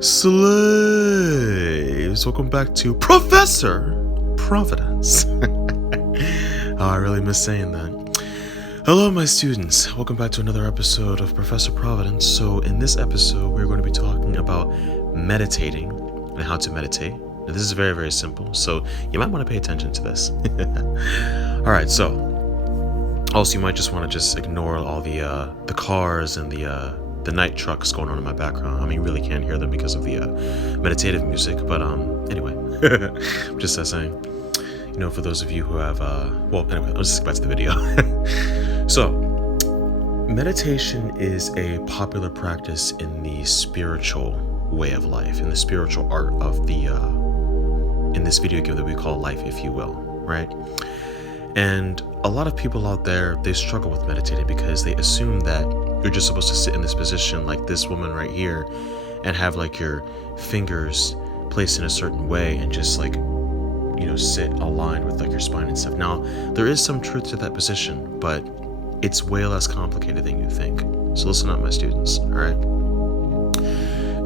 Slaves, welcome back to Professor Providence. Oh, I really miss saying that. Hello, my students. Welcome back to another episode of Professor Providence. So in this episode, we're going to be talking about meditating and how to meditate. Now, this is very, very simple, so you might want to pay attention to this. All right, so also you might just want to ignore all the cars and the night trucks going on in my background. I mean, you really can't hear them because of the meditative music, but anyway, I'm just saying, you know, for those of you who have, anyway, let's just get back to the video. So, meditation is a popular practice in the spiritual way of life, in the spiritual art of in this video game that we call life, if you will, right? And a lot of people out there, they struggle with meditating because they assume that you're just supposed to sit in this position like this woman right here and have like your fingers placed in a certain way and just like, you know, sit aligned with like your spine and stuff. Now, there is some truth to that position, but it's way less complicated than you think. So listen up, my students, all right?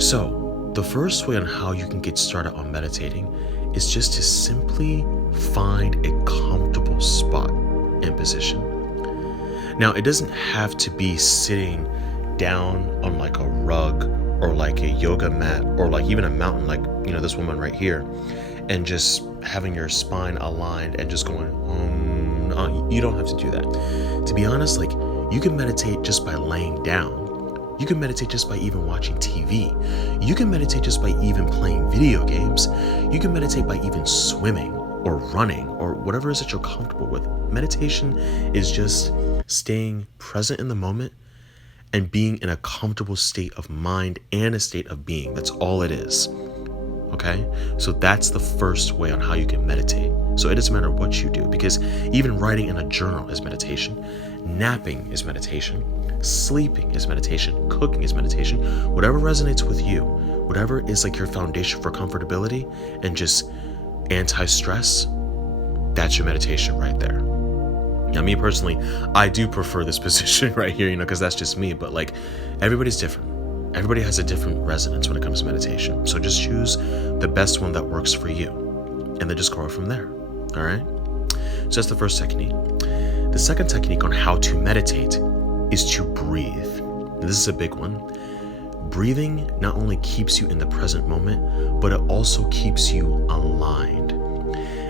So the first way on how you can get started on meditating is just to simply find a comfortable spot and position. Now, it doesn't have to be sitting down on like a rug or like a yoga mat or like even a mountain, like, you know, this woman right here, and just having your spine aligned and just going, you don't have to do that. To be honest, like, you can meditate just by laying down. You can meditate just by even watching TV. You can meditate just by even playing video games. You can meditate by even swimming or running or whatever it is that you're comfortable with. Meditation is just staying present in the moment and being in a comfortable state of mind and a state of being. That's all it is. Okay? So that's the first way on how you can meditate. So it doesn't matter what you do, because even writing in a journal is meditation. Napping is meditation. Sleeping is meditation. Cooking is meditation. Whatever resonates with you, whatever is like your foundation for comfortability and just anti-stress, that's your meditation right there. Now, me personally, I do prefer this position right here, you know, because that's just me, but like everybody's different. Everybody has a different resonance when it comes to meditation. So just choose the best one that works for you and then just go from there. All right. So that's the first technique. The second technique on how to meditate is to breathe. Now, this is a big one. Breathing not only keeps you in the present moment, but it also keeps you aligned.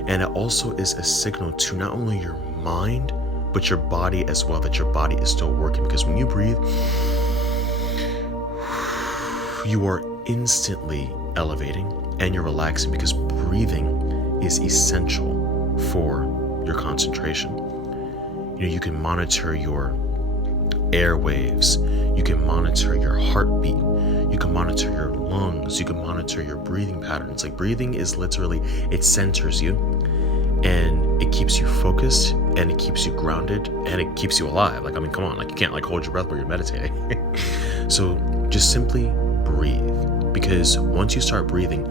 And it also is a signal to not only your mind, but your body as well, that your body is still working. Because when you breathe, you are instantly elevating and you're relaxing, because breathing is essential for your concentration. You know, you can monitor your airwaves, you can monitor your heartbeat, you can monitor your lungs, you can monitor your breathing patterns. Like, breathing is literally, it centers you and it keeps you focused and it keeps you grounded and it keeps you alive. Like, I mean, come on, like, you can't like hold your breath while you're meditating. So just simply breathe, because once you start breathing,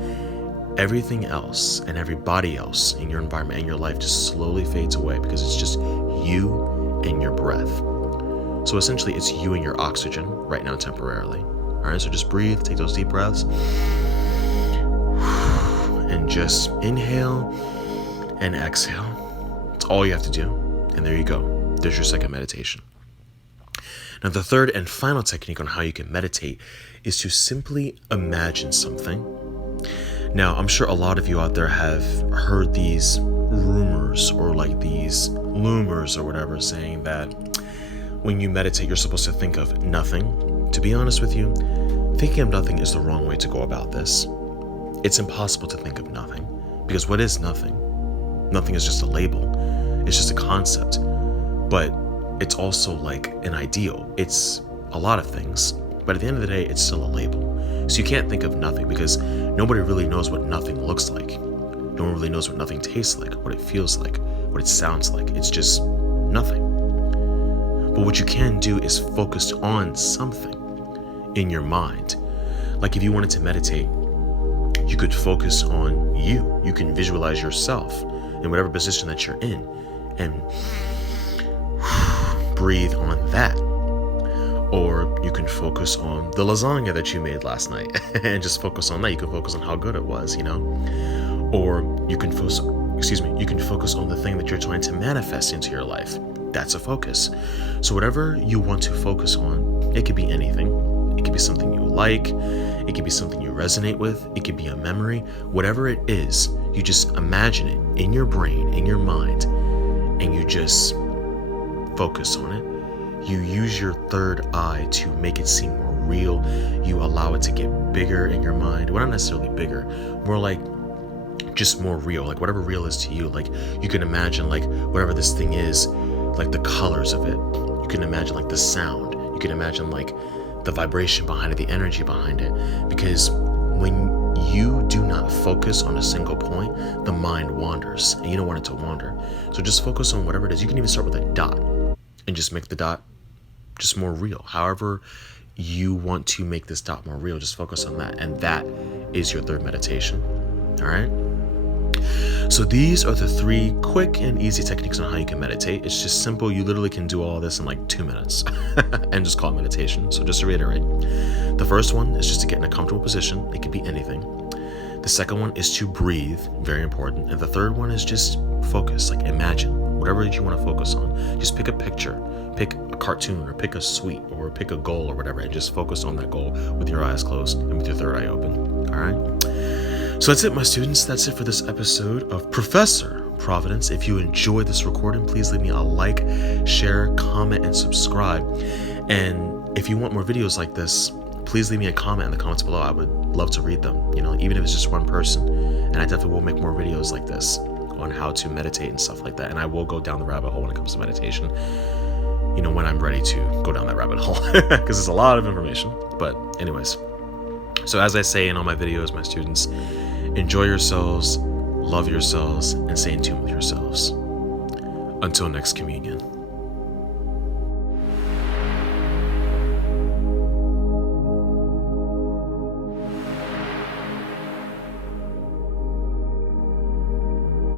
everything else and everybody else in your environment and your life just slowly fades away, because it's just you and your breath. So essentially, it's you and your oxygen right now temporarily. All right, so just breathe, take those deep breaths, and just inhale and exhale. That's all you have to do. And there you go. There's your second meditation. Now, the third and final technique on how you can meditate is to simply imagine something. Now, I'm sure a lot of you out there have heard these rumors or like these lumors or whatever saying that when you meditate, you're supposed to think of nothing. To be honest with you, thinking of nothing is the wrong way to go about this. It's impossible to think of nothing, because what is nothing? Nothing is just a label. It's just a concept. But it's also like an ideal. It's a lot of things. But at the end of the day, it's still a label. So you can't think of nothing, because nobody really knows what nothing looks like. No one really knows what nothing tastes like, what it feels like, what it sounds like. It's just nothing. But what you can do is focus on something in your mind. Like, if you wanted to meditate, you could focus on you. You can visualize yourself in whatever position that you're in and breathe on that. Or you can focus on the lasagna that you made last night and just focus on that. You can focus on how good it was, Or you can focus on the thing that you're trying to manifest into your life. That's a focus. So whatever you want to focus on, it could be anything. It could be something you like. It could be something you resonate with. It could be a memory. Whatever it is, you just imagine it in your brain, in your mind, and you just focus on it. You use your third eye to make it seem more real. You allow it to get bigger in your mind. Well, not necessarily bigger, more like just more real, like whatever real is to you. Like you can imagine like whatever this thing is, like the colors of it. You can imagine like the sound. You can imagine like the vibration behind it, the energy behind it. Because when you do not focus on a single point, the mind wanders, and you don't want it to wander. So just focus on whatever it is. You can even start with a dot and just make the dot just more real. However you want to make this dot more real, just focus on that. And that is your third meditation. All right. So these are the 3 quick and easy techniques on how you can meditate. It's just simple. You literally can do all this in like 2 minutes and just call it meditation. So just to reiterate, the first one is just to get in a comfortable position. It could be anything. The second one is to breathe, very important. And the third one is just focus, like imagine whatever you want to focus on. Just pick a picture, pick a cartoon, or pick a sweet, or pick a goal or whatever, and just focus on that goal with your eyes closed and with your third eye open. All right. So that's it, my students. That's it for this episode of Professor Providence. If you enjoyed this recording, please leave me a like, share, comment, and subscribe. And if you want more videos like this, please leave me a comment in the comments below. I would love to read them, even if it's just one person. And I definitely will make more videos like this on how to meditate and stuff like that. And I will go down the rabbit hole when it comes to meditation, when I'm ready to go down that rabbit hole, because it's a lot of information. But anyways, so as I say in all my videos, my students, enjoy yourselves, love yourselves, and stay in tune with yourselves. Until next communion.